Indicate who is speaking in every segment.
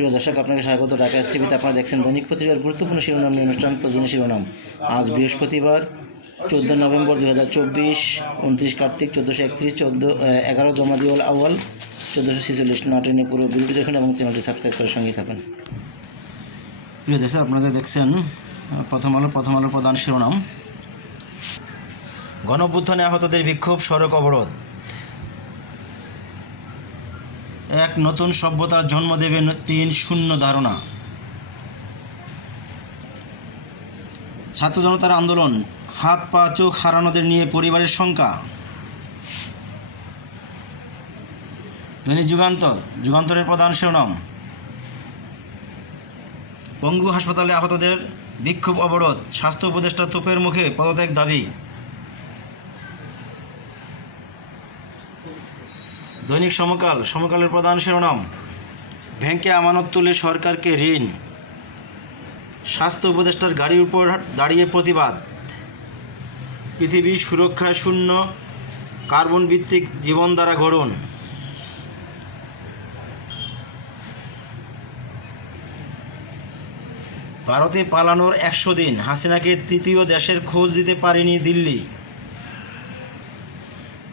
Speaker 1: প্রিয় দর্শক, আপনাকে স্বাগত। ঢাকা টিভিতে আপনারা দেখছেন দৈনিক পত্রিকার গুরুত্বপূর্ণ শিরোনাম নিয়ে অনুষ্ঠান। প্রতিদিন শিরোনাম, আজ বৃহস্পতিবার, চোদ্দ নভেম্বর দু হাজার চব্বিশ, উনত্রিশ কার্তিক, চোদ্দোশো একত্রিশ, চোদ্দ এগারো জমাদিউল আউয়াল, চোদ্দোশো ছেচল্লিশ নাটেনে পুরো ভিডিওটি দেখুন এবং চ্যানেলটি সাবস্ক্রাইব করে সঙ্গে থাকুন। প্রিয় দর্শক আপনারা দেখছেন, প্রথম আলো প্রথম আলো প্রধান শিরোনাম। গণঅভ্যুত্থানে আহতদের বিক্ষোভ, সড়ক অবরোধ। এক নতুন সভ্যতার জন্ম দেবে তিন শূন্য ধারণা। ছাত্র জনতার আন্দোলন, হাত পা চোখ হারানোদের নিয়ে পরিবারের সংখ্যা দৈনিক যুগান্তর, যুগান্তরের প্রধান শিরোনাম। পঙ্গু হাসপাতালে আহতদের বিক্ষোভ অবরোধ, স্বাস্থ্য উপদেষ্টা তোপের মুখে পদত্যাগ দাবি। দৈনিক সমকাল, সমকালের প্রধান শিরোনাম, ব্যাংকে আমানত তুলে সরকারকে ঋণ। স্বাস্থ্য উপদেষ্টার গাড়ির উপর দাঁড়িয়ে প্রতিবাদ। পৃথিবী সুরক্ষা শূন্য কার্বন ভিত্তিক জীবন দ্বারা গড়ন। ভারতে পালানোর একশো দিন, হাসিনাকে তৃতীয় দেশের খোঁজ দিতে পারেনি দিল্লি।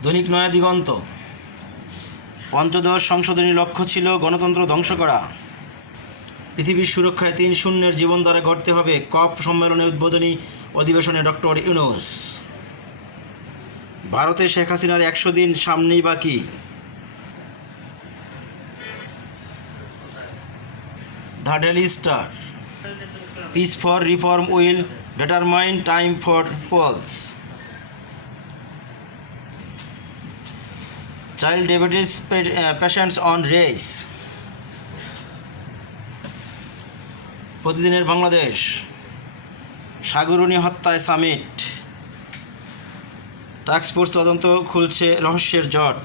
Speaker 1: দৈনিক নয়া দিগন্ত পঞ্চদশ সংশোধনী লক্ষ্য ছিল গণতন্ত্র ধ্বংস করা। পৃথিবীর সুরক্ষায় তিন শূন্যের জীবন দ্বারা গড়তে হবে কপ সম্মেলনে উদ্বোধনী অধিবেশনে ডক্টর ইউনুস। ভারতে শেখ হাসিনার একশো দিন সামনেই বাকি। Daily star. Peace for reform will determine time for polls. Child diabetes patients on race প্রতিদিনের বাংলাদেশ। সাগরণী হত্যায় সামিট টাস্কফোর্স তদন্ত খুলছে রহস্যের জট।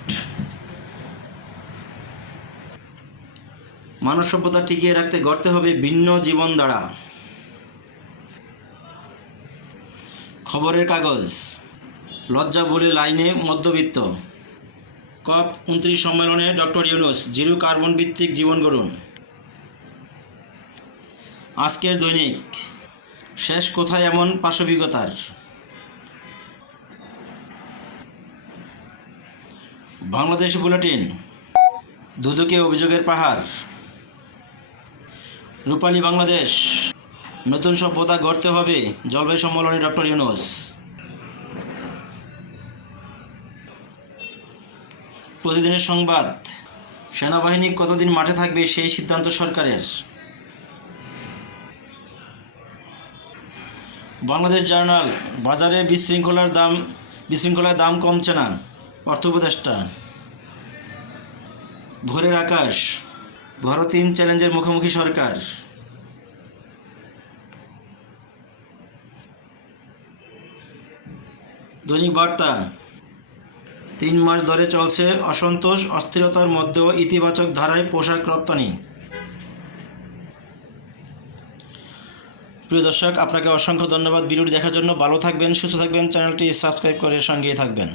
Speaker 1: মানব সভ্যতা টিকিয়ে রাখতে গড়তে হবে ভিন্ন জীবন দ্বারা। খবরের কাগজ। লজ্জা বলে লাইনে মধ্যবিত্ত। কপ উনত্রিশ সম্মেলনে ডক্টর ইউনুস জিরো কার্বন ভিত্তিক জীবন গড়ুন। আজকের দৈনিক, শেষ কোথায় এমন পাশবিকতার? বাংলাদেশ বুলেটিন, দুদুকে অভিযোগের পাহাড়। রূপালী বাংলাদেশ, নতুন সভ্যতা গড়তে হবে জলবায়ু সম্মেলনে ডক্টর ইউনুস। প্রতিদিনের সংবাদ। সেনাবাহিনী কতদিন মাঠে থাকবে সেই সিদ্ধান্ত সরকারের। বাংলাদেশ জার্নাল, বাজারে বিশৃঙ্খলার দাম বিশৃঙ্খলার দাম কমছে না, অর্থ উপদেষ্টা। ভোরের আকাশ ভারতীন চ্যালেঞ্জের মুখোমুখি সরকার। দৈনিক বার্তা তিন মাস ধরে চলছে অসন্তোষ, অস্থিরতার মধ্যেও ইতিবাচক ধারায় পোশাক রপ্তানি। প্রিয় দর্শক, আপনাকে অসংখ্য ধন্যবাদ। ভিডিওটি দেখার জন্য ভালো থাকবেন, সুস্থ থাকবেন, চ্যানেলটি সাবস্ক্রাইব করে সঙ্গেই থাকবেন।